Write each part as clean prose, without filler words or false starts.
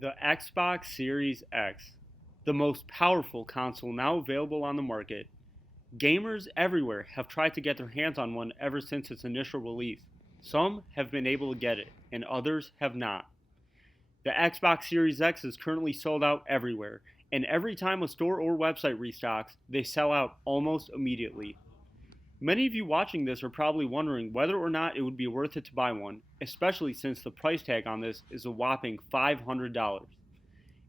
The Xbox Series X, the most powerful console now available on the market. Gamers everywhere have tried to get their hands on one ever since its initial release. Some have been able to get it, and others have not. The Xbox Series X is currently sold out everywhere, and every time a store or website restocks, they sell out almost immediately. Many of you watching this are probably wondering whether or not it would be worth it to buy one, especially since the price tag on this is a whopping $500.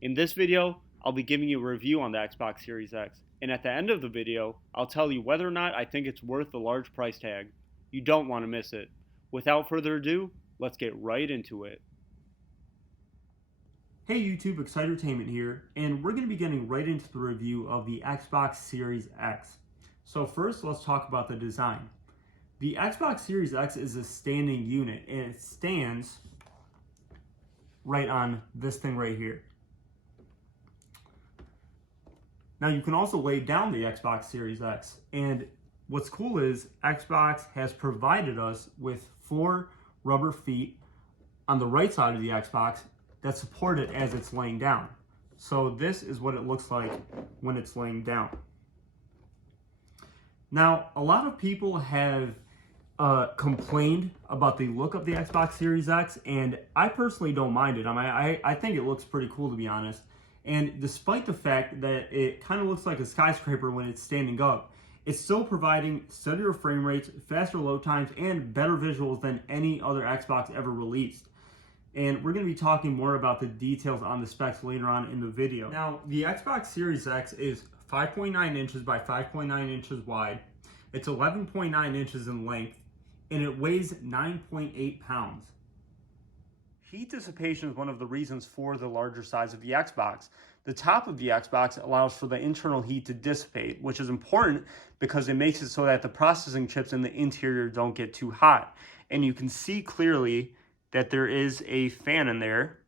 In this video, I'll be giving you a review on the Xbox Series X, and at the end of the video, I'll tell you whether or not I think it's worth the large price tag. You don't want to miss it. Without further ado, let's get right into it. Hey YouTube, Excitertainment here, and we're going to be getting right into the review of the Xbox Series X. So first, let's talk about the design. The Xbox Series X is a standing unit, and it stands right on this thing right here. Now you can also lay down the Xbox Series X, and what's cool is Xbox has provided us with 4 rubber feet on the right side of the Xbox that support it as it's laying down. So this is what it looks like when it's laying down. Now, a lot of people have complained about the look of the Xbox Series X, and I personally don't mind it. I think it looks pretty cool, to be honest. And despite the fact that it kind of looks like a skyscraper when it's standing up, it's still providing steadier frame rates, faster load times, and better visuals than any other Xbox ever released. And we're going to be talking more about the details on the specs later on in the video. Now, the Xbox Series X is 5.9 inches by 5.9 inches wide. It's 11.9 inches in length, and it weighs 9.8 pounds. Heat dissipation is one of the reasons for the larger size of the Xbox. The top of the Xbox allows for the internal heat to dissipate, which is important because it makes it so that the processing chips in the interior don't get too hot. And you can see clearly that there is a fan in there.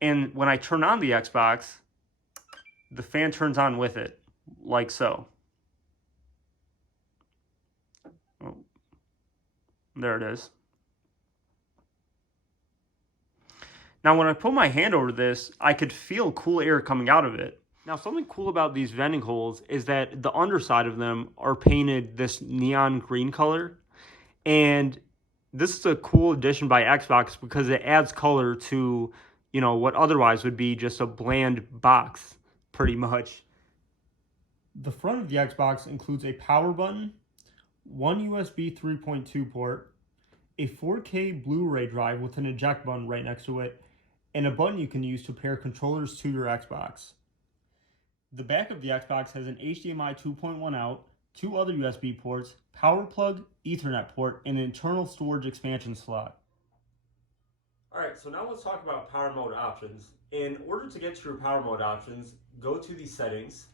And when I turn on the Xbox, the fan turns on with it, like so. Oh, there it is. Now, when I put my hand over this, I could feel cool air coming out of it. Now, something cool about these venting holes is that the underside of them are painted this neon green color. And this is a cool addition by Xbox because it adds color to, what otherwise would be just a bland box, pretty much. The front of the Xbox includes a power button, one USB 3.2 port, a 4K Blu-ray drive with an eject button right next to it, and a button you can use to pair controllers to your Xbox. The back of the Xbox has an HDMI 2.1 out, 2 other USB ports, power plug, Ethernet port, and an internal storage expansion slot. Alright, so now let's talk about power mode options. In order to get to your power mode options, go to the settings,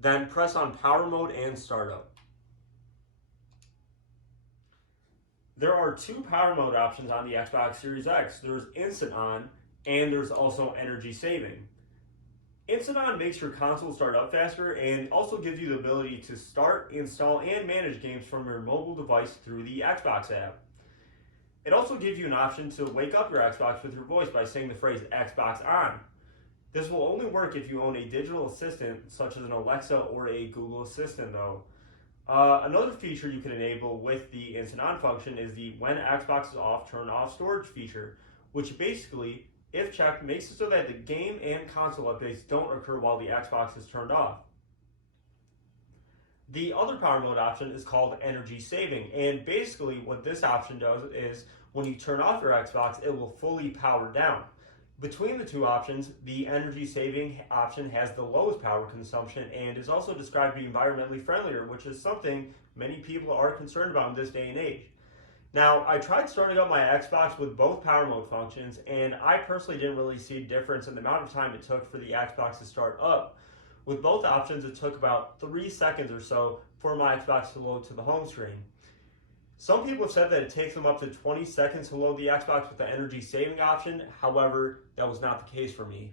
then press on power mode and startup. There are 2 power mode options on the Xbox Series X. There's Instant On, and there's also Energy Saving. Instant On makes your console start up faster and also gives you the ability to start, install, and manage games from your mobile device through the Xbox app. It also gives you an option to wake up your Xbox with your voice by saying the phrase Xbox On. This will only work if you own a digital assistant such as an Alexa or a Google Assistant though. Another feature you can enable with the Instant On function is the when Xbox is off, turn off storage feature, which basically, if checked, makes it so that the game and console updates don't occur while the Xbox is turned off. The other power mode option is called Energy Saving, and basically what this option does is when you turn off your Xbox, it will fully power down. Between the 2 options, the Energy Saving option has the lowest power consumption and is also described to be environmentally friendlier, which is something many people are concerned about in this day and age. Now, I tried starting up my Xbox with both power mode functions, and I personally didn't really see a difference in the amount of time it took for the Xbox to start up. With both options, it took about 3 seconds or so for my Xbox to load to the home screen. Some people have said that it takes them up to 20 seconds to load the Xbox with the energy saving option. However, that was not the case for me.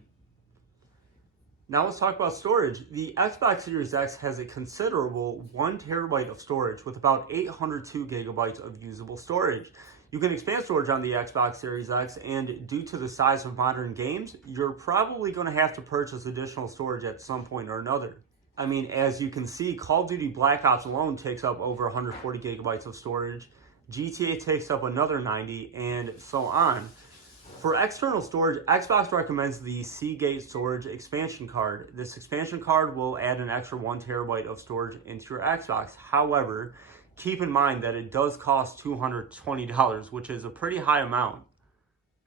Now let's talk about storage. The Xbox Series X has a considerable 1 terabyte of storage with about 802 gigabytes of usable storage. You can expand storage on the Xbox Series X, and due to the size of modern games, you're probably going to have to purchase additional storage at some point or another. I mean, as you can see, Call of Duty Black Ops alone takes up over 140 gigabytes of storage, GTA takes up another 90, and so on. For external storage, Xbox recommends the Seagate Storage expansion card. This expansion card will add an extra 1 terabyte of storage into your Xbox. However, keep in mind that it does cost $220, which is a pretty high amount.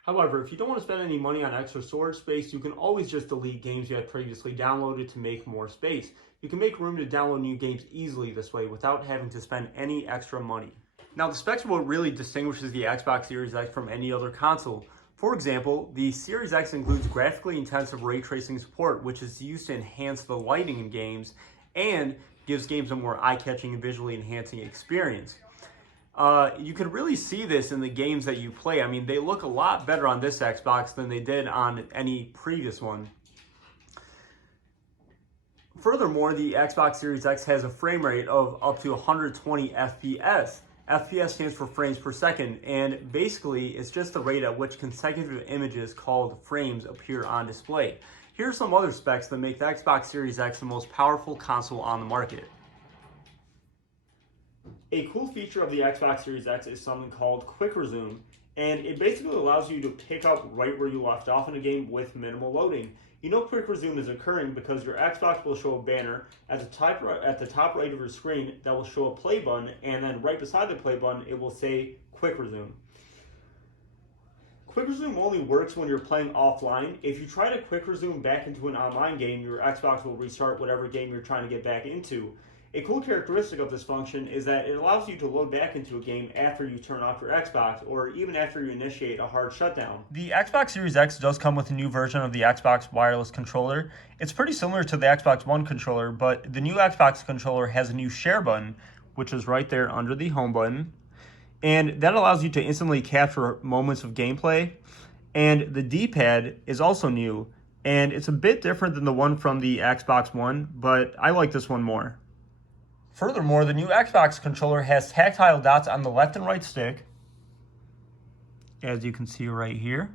However, if you don't want to spend any money on extra storage space, you can always just delete games you had previously downloaded to make more space. You can make room to download new games easily this way without having to spend any extra money. Now, the specs are what really distinguishes the Xbox Series X from any other console. For example, the Series X includes graphically intensive ray tracing support, which is used to enhance the lighting in games and gives games a more eye-catching and visually enhancing experience. You can really see this in the games that you play. I mean, they look a lot better on this Xbox than they did on any previous one. Furthermore, the Xbox Series X has a frame rate of up to 120 FPS. FPS stands for frames per second, and basically it's just the rate at which consecutive images called frames appear on display. Here are some other specs that make the Xbox Series X the most powerful console on the market. A cool feature of the Xbox Series X is something called Quick Resume, and it basically allows you to pick up right where you left off in a game with minimal loading. You know Quick Resume is occurring because your Xbox will show a banner at the top right of your screen that will show a play button, and then right beside the play button it will say Quick Resume. Quick Resume only works when you're playing offline. If you try to Quick Resume back into an online game, your Xbox will restart whatever game you're trying to get back into. A cool characteristic of this function is that it allows you to load back into a game after you turn off your Xbox, or even after you initiate a hard shutdown. The Xbox Series X does come with a new version of the Xbox wireless controller. It's pretty similar to the Xbox One controller, but the new Xbox controller has a new share button, which is right there under the home button. And that allows you to instantly capture moments of gameplay. And the D-pad is also new, and it's a bit different than the one from the Xbox One, but I like this one more. Furthermore, the new Xbox controller has tactile dots on the left and right stick, as you can see right here.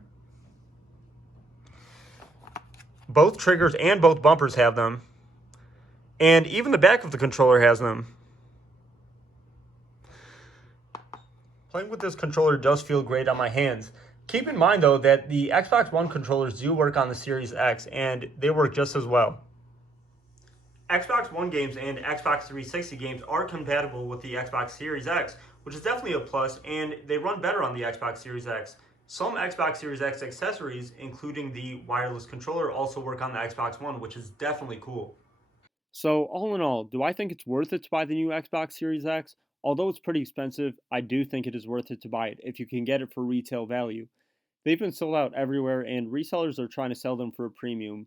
Both triggers and both bumpers have them, and even the back of the controller has them. Playing with this controller does feel great on my hands. Keep in mind, though, that the Xbox One controllers do work on the Series X, and they work just as well. Xbox One games and Xbox 360 games are compatible with the Xbox Series X, which is definitely a plus, and they run better on the Xbox Series X. Some Xbox Series X accessories, including the wireless controller, also work on the Xbox One, which is definitely cool. So, all in all, do I think it's worth it to buy the new Xbox Series X? Although it's pretty expensive, I do think it is worth it to buy it if you can get it for retail value. They've been sold out everywhere, and resellers are trying to sell them for a premium.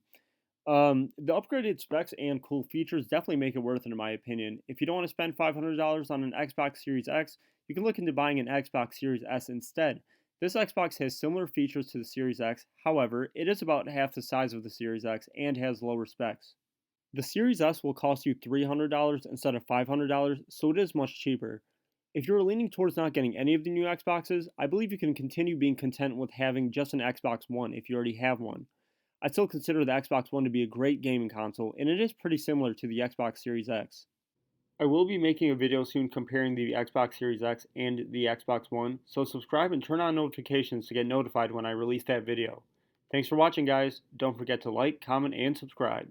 The upgraded specs and cool features definitely make it worth it in my opinion. If you don't want to spend $500 on an Xbox Series X, you can look into buying an Xbox Series S instead. This Xbox has similar features to the Series X, however, it is about half the size of the Series X and has lower specs. The Series S will cost you $300 instead of $500, so it is much cheaper. If you're leaning towards not getting any of the new Xboxes, I believe you can continue being content with having just an Xbox One if you already have one. I still consider the Xbox One to be a great gaming console, and it is pretty similar to the Xbox Series X. I will be making a video soon comparing the Xbox Series X and the Xbox One, so subscribe and turn on notifications to get notified when I release that video. Thanks for watching, guys. Don't forget to like, comment, and subscribe.